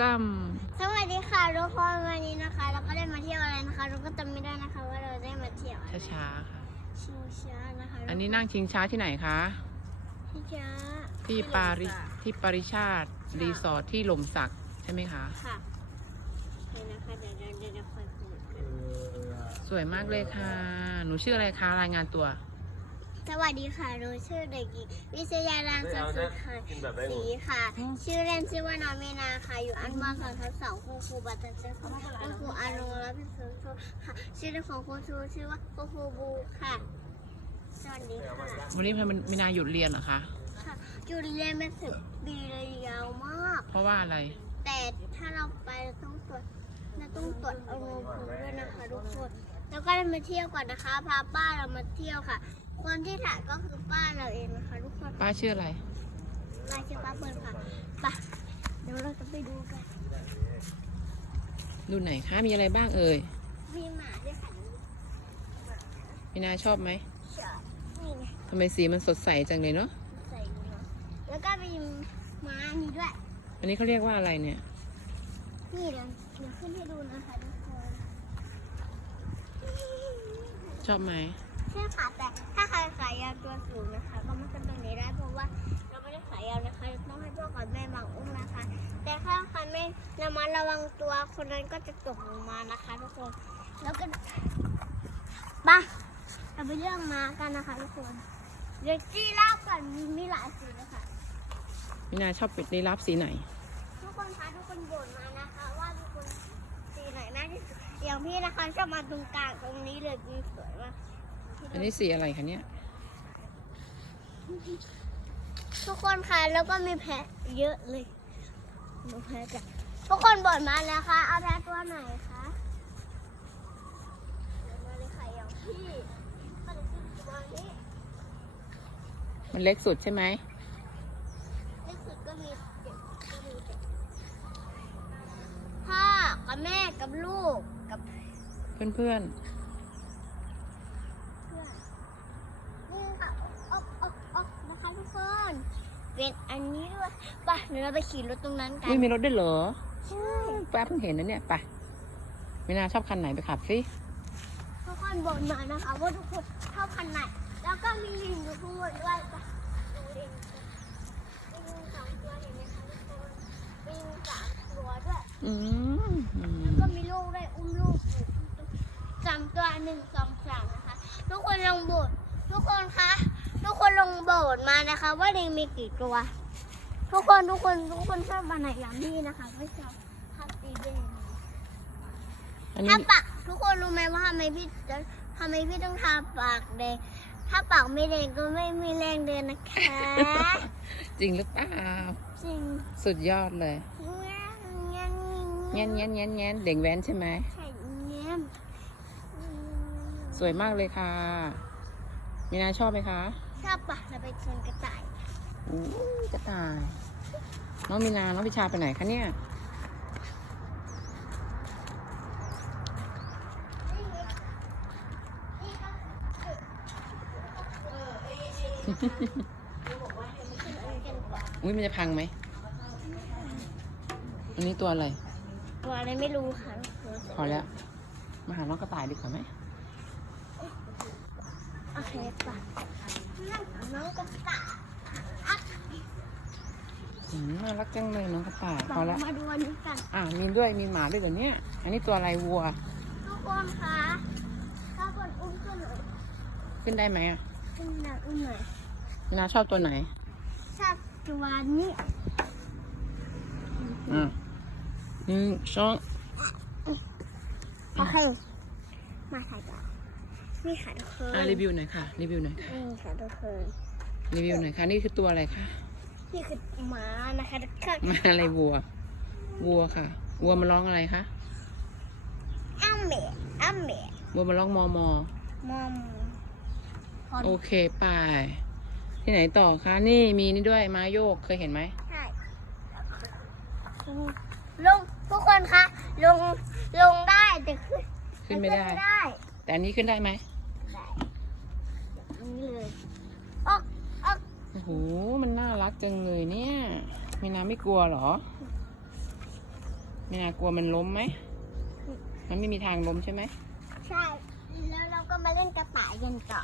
ตั้มสวัสดีค่ะทุกคนวันนี้นะคะ เราก็ได้มาเที่ยวอะไรนะคะเราก็จำไม่ได้นะคะว่าเราได้มาเที่ยวอะไรช้าๆค่ะ ชิงช้านะคะอันนี้นั่งชิงช้าที่ไหนคะชิงช้าที่ปาริที่ปาริชาติรีสอร์ทที่หล่มสักใช่ไหมคะค่ะเดี๋ยวนะคะเดี๋ยวเดี๋ยวเดี๋ยวเราค่อยพูดกันสวยมากเลยค่ะ หนูชื่ออะไรคะรายงานตัว สวัสดีค่ะหนูชื่อเด็กหญิงวิทยาลังสสุดค่ะกินแบบได้หมสีดค่ะ ชื่อเล่นชื่อว่าน้องเมนาค่ะ อยู่อันมอสองทับสองครูครูบัตรเจ้าค่ะคุณครูอานุรัตน์พิสุทธิ์ค่ะ ชื่อเล่นของคุณครูชื่อว่าคุณครูบูค่ะ สวัสดีค่ะวันนี้มันไม่นาหยุดเรียนเหรอคะ ค่ะจุดเรียนเป็นสิบปีเลยยาวมาก เพราะว่าอะไร แต่ถ้าเราไปเราต้องตรวจเราต้องตรวจอุณหภูมิด้วยนะคะทุกคน แล้วก็ได้มาเที่ยวก่อนนะคะ พาป้าเรามาเที่ยวค่ะ คนที่ถ่ายก็คือป้าเราเองนะคะทุกคนป้าชื่ออะไรลายเชือป้าเปิดค่ะไปเดี๋ยวเราจะไปดูกัน ดูไหนคะมีอะไรบ้างเอ่ยมีหมาด้วยค่ะมีนาชอบไหมเชือกนี่ไงทำไมสีมันสดใสจังเลยเนาะใส่ดูเนาะแล้วก็มีม้านี่ด้วย อันนี้เขาเรียกว่าอะไรเนี่ย นี่เดี๋ยวเดี๋ยวขึ้นให้ดูนะคะทุกคน ชอบไหม ใช่ค่ะแต่ถ้าใครขายยาวตัวสูงนะคะ ก็ไม่เป็นตรงนี้ได้เพราะว่าเราไม่ได้ขายยาวนะคะต้องให้พ่อกับแม่บังอุ้มนะคะ แต่ถ้าใครไม่ระมัดระวังตัวคนนั้นก็จะตกลงมานะคะทุกคนแล้วก็ไปเราไปเรื่องม้ากันนะคะทุกคนเดี๋ยวจี้เล่าก่อนมีมีหลายสีเลยค่ะมีนาชอบเป็ดลี้ลับสีไหน ทุกคนคะทุกคนบ่นมานะคะ ว่าทุกคนสีไหนน่าที่สุดอย่างพี่นะคะชอบมาตรงกลางตรงนี้เลยมีสวยมาก อันนี้สีอะไรคะเนี่ย ทุกคนคะแล้วก็มีแพะเยอะเลยดูแพะจ้ะทุกคนบ่นมาแล้วค่ะ เอาแพะตัวไหนคะเดี๋ยวมาเลยค่ะอย่างพี่ก็เลยซื้อตัวนี้มันเล็กสุดใช่ไหมที่สุดก็มีเจ็ดก็มีเจ็ดพ่อกับแม่กับลูกกับเพื่อนเพื่อนนี่ค่ะอกอกอกนะคะทุกคน เป็นอันนี้ด้วยไปเดี๋ยวเราไปขี่รถตรงนั้นๆกันนี่มีรถด้วยเหรอใช่ป้าเพิ่งเห็นนะเนี่ยไปมีนาชอบคันไหนไปขับสิทุกคนบอกมานะคะว่าทุกคนชอบคันไหน แล้วก็มีลิงอยู่ข้างบนด้วยไปดูลิงลิงสองตัวเห็นไหมคะทุกคนลิงสามตัวด้วยอืมอืมแล้วก็มีลูกด้วยอุ้มลูกอยู่สามตัวหนึ่งสองสามนะคะ ทุกคนลองโบดทุกคนคะทุก คนลองโบดมานะคะ ว่าลิงมีกี่ตัว ทุกคนทุกคนทุกคนชอบมาไหนอย่างนี้นะคะไม่ชอบทับตีเด้งอันนี้ถ้าปากทุกคนรู้ไหมว่าทำไมพี่จะทำไมพี่ต้องทาปากแดงถ้าปากไม่แดงก็ไม่มีแรงเดินนะคะ จริงหรือเปล่าจริงสุดยอดเลยเงี้ยเงี้ยแง้นแง้นแง้นแง้นเด็กแว้นใช่ไหมใช่เงี้ยอืมสวยมากเลยค่ะมีนาชอบไหมคะ ชอบปะเราไปชนกระต่ายอู้จะตาย น้องมีนา น้องพิชาไปไหนคะเนี่ย อุ้ยมันจะพังไหม อันนี้ตัวอะไร ตัวอะไรไม่รู้ค่ะพอแล้ว มาหาน้องกระต่ายดีกว่าไหมโอเคปะ น้องกระต่ายอะอืมน่ารักจังเลยน้องกระต่ายบพออกแล้วมาดูอันนี้กันอ่ามีด้วยมีหมาด้วยเดี๋ยวนี้อันนี้ตัวอะไรวัว ทุกคนคะถ้าคนอุ้มขึ้นหน่อยขึ้นได้ไหมอะขึ้นหน่อยอุ้มหน่อยมีนาชอบตัวไหนชอบตัวนี้อ่าหนึ่งสองโอเคมาถ่ายต่อ นี่ค่ะทุกคนอ่ารีวิวหน่อยค่ะ รีวิวหน่อยค่ะ นี่ค่ะทุกคนรีวิวหน่อยค่ะ นี่คือตัวอะไรคะ นี่คือหมานะคะทุกคนมาอะไรวัว วัวค่ะ วัวมันร้องอะไรคะ อ้าเมะอ้าเมะวัวมันร้องมอมอมอมพอนโอเคไปที่ไหนต่อคะ นี่มีนี่ด้วยม้าโยก เคยเห็นไหม ใช่ลงทุกคนคะลงลงได้แต่ขึ้นขึ้นไม่ได้ แต่ได้แต่อันนี้ขึ้นได้ไหมได้แบบ นี้เลยออกออกโอ้โห มันน่ารักจังเลยเนี่ยมีน้ำไม่กลัวเหรอไม่น่ากลัวมันล้มไหม มันไม่มีทางล้มใช่ไหม ใช่ แล้วเราก็มาเล่นกระต่ายกันต่อ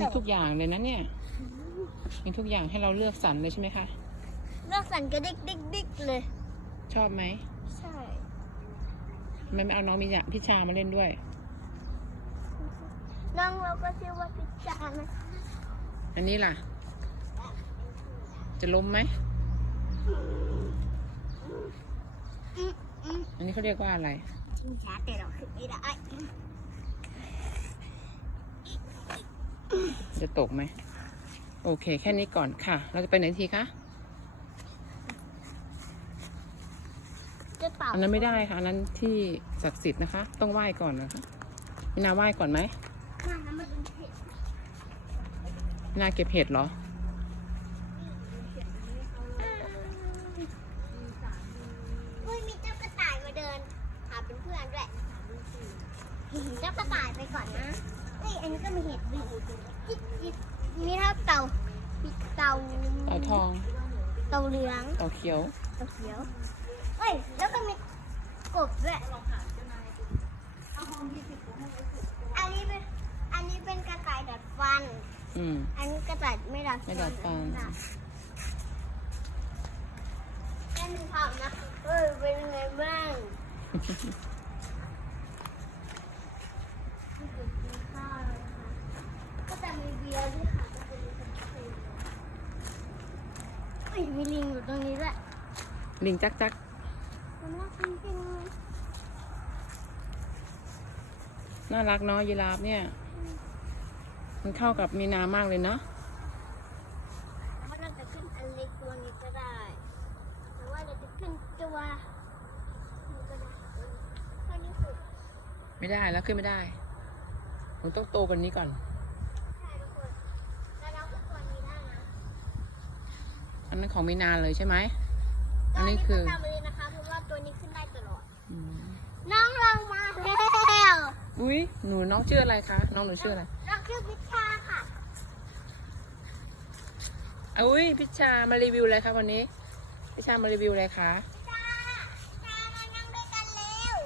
มีทุกอย่างเลยนะเนี่ย มีทุกอย่างให้เราเลือกสรรเลยใช่ไหมคะ เลือกสั่นกระดิกดิกดิกเลย ชอบไหม ใช่ทำไมไม่เอาน้องมีอยากพิชามาเล่นด้วย น้องเราก็ชื่อว่าพิจานะคะอันนี้ล่ะ จะล้มไหมอืมอืมอันนี้เขาเรียกว่าอะไรชิงช้าแต่เราขึ้นไม่ได้จะตกไหม โอเค แค่นี้ก่อนค่ะ เราจะไปไหนทีคะ จะเป่าอันนั้นไม่ได้ค่ะ อันนั้นที่ศักดิ์สิทธิ์นะคะ ต้องไหว้ก่อนนะคะมีนาไหว้ก่อนไหมมา น้ำมันเป็นเผ็ดมีนาเก็บเห็ดเหรอ อุ้ยมีเจ้ากระต่ายมาเดิน หาเป็นเพื่อนด้วยเจ้ากระต่ายไปก่อนนะเฮ้ยอันนี้ก็มีเห็ดบีจิ๊ดจิ๊ดมีเท่าเต่ามีเต่าเต่าทอง เต่าเหลือง เต่าเขียว เต่าเขียวเฮ้ย แล้วก็มีกบด้วยอันนี้เป็น อันนี้เป็นกระต่ายดัดฟัน อืม อันนี้กระต่ายไม่ดัดฟันไม่ดัดฟันแค่หนูถามนะเออเป็นยังไงบ้างข้าวนะคะก็จะมีเบียร์ด้วยค่ะก็จะมีเป็นเพลงเฮ้ยมีลิงอยู่ตรงนี้ด้วยลิงจักจักมันน่ากินจริงน่ารักเนาะยีราฟเนี่ย มันเข้ากับมีนามากเลยเนาะๆว่าเราจะขึ้นอันเล็กตัวนี้ก็ได้หรือว่าเราจะขึ้นตัวนี้ก็ได้แค่นี้สุดไม่ได้แล้วขึ้นไม่ได้มันต้องโตกว่านี้ก่อนใช่ทุกคนแล้วเราขึ้นตัวนี้ได้นะอันนั้นของมีนาเลยใช่ไหมอันนี้คือตามมาเลยนะคะเพราะว่าตัวนี้ขึ้นได้ตลอดอืมน้องลงมาแล้วอุ้ยหนูน้องชื่ออะไรคะน้องหนูชื่ออะไร เราคือพิชาค่ะ อุ้ยพิชามารีวิวอะไรคะวันนี้ พิชามารีวิวอะไรคะพิชาพิชามานั่งด้วยกันเร็ว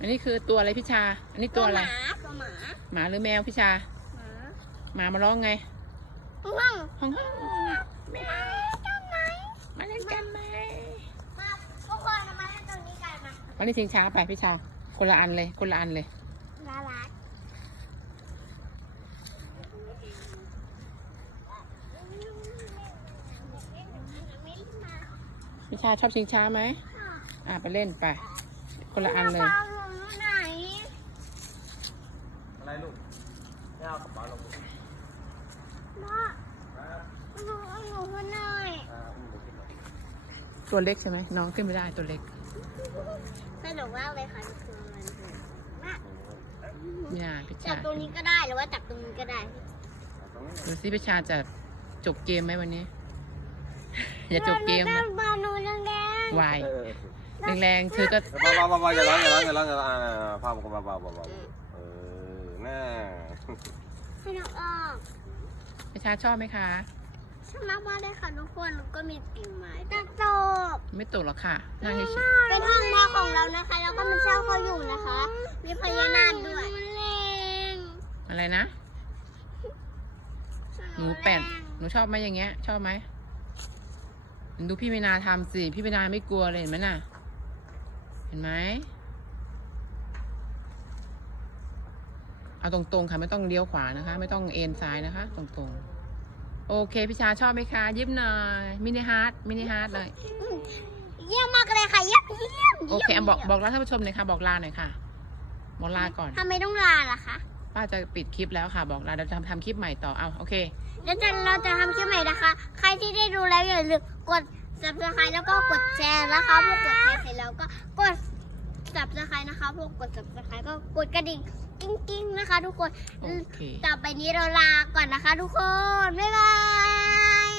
อันนี้คือตัวอะไรพิชาอันนี้ตัวอะไรหมาตัวหมาหมาหรือแมวพิชาหมาหมามาร้องไงห้องห้องห้องแม่กันไหม มาเล่นกันไหม มาทุกคนมาเล่นตรงนี้กันมา วันนี้ชิงช้าไปพิชา คนละอันเลย คนละอันเลยน่ารักพิชาชอบชิงช้าไหม อะไปเล่นไป คนละอันเลยกระเป๋าหนูไหนอะไรลูกไม่เอากระเป๋าลงมือพ่อหนูเอาหนูขึ้นหน่อย อ่าอุ้มหนูขึ้นมา ตัวเล็กใช่ไหมน้องขึ้นไม่ได้ตัวเล็ก สนุกมากเลยค่ะทุกคนมาเนี่ยพิจัชาบตรงนี้ก็ได้หรือว่าจับตรงนี้ก็ได้ตรงนี้ดูซิพิชาจะจบเกมไหมวันนี้ อย่าจบเกมนะนะบอลหนูแดงวายเออแรงๆเธอก็เบาเบาเบาอย่าร้องอย่าร้องอย่าร้องอย่าร้องอ่าภาพมันก็เบาเบาเบาเบาเออแน่ๆให้น้องออกพิชาชอบไหมคะ ชอบมากๆเลยค่ะทุกคนแล้วก็มีกิ่งไม้ตะโตกไม่ตกหรอกค่ะนั่งเฉยเป็นห้องนอนของเรานะคะ แล้วก็มีเช่าเขาอยู่นะคะ มีพญานาคด้วยๆอะไรนะ หนูแปดหนูชอบไหมอย่างเงี้ย ชอบไหมดูพี่วินาทำสิ พี่วินาไม่กลัวเลยเห็นไหมน่ะ เห็นไหมเอาตรงๆค่ะ ไม่ต้องเลี้ยวขวานะคะ ไม่ต้องเอ็นซ้ายนะคะ ตรงๆ โอเคพี่ชาชอบไหมคะยิ้มหน่อยมินิฮาร์ดมินิฮาร์ดเลยเยี่ยมมากเลยค่ะเยี่ยมเยี่ยมโอเคอะบอกบอกลาท่านผู้ชมหน่อยค่ะบอกลาหน่อยค่ะบอกลาก่อนทำไมต้องลาล่ะคะป้าจะปิดคลิปแล้วค่ะ บอกลาเดี๋ยวจะทำคลิปใหม่ต่อเอาโอเคแล้วจะเราจะทำคลิปใหม่นะคะ ใครที่ได้ดูแล้วอย่าลืมกด subscribe แล้วก็กดแชร์นะคะพวกกดแชร์เสร็จแล้วก็กด subscribe นะคะพวกกด subscribe ก็กดกระดิ่งกิ้งกิ้งๆนะคะ ทุกคน โอเค ต่อไปนี้เราลาก่อนนะคะ ทุกคน บ๊ายบาย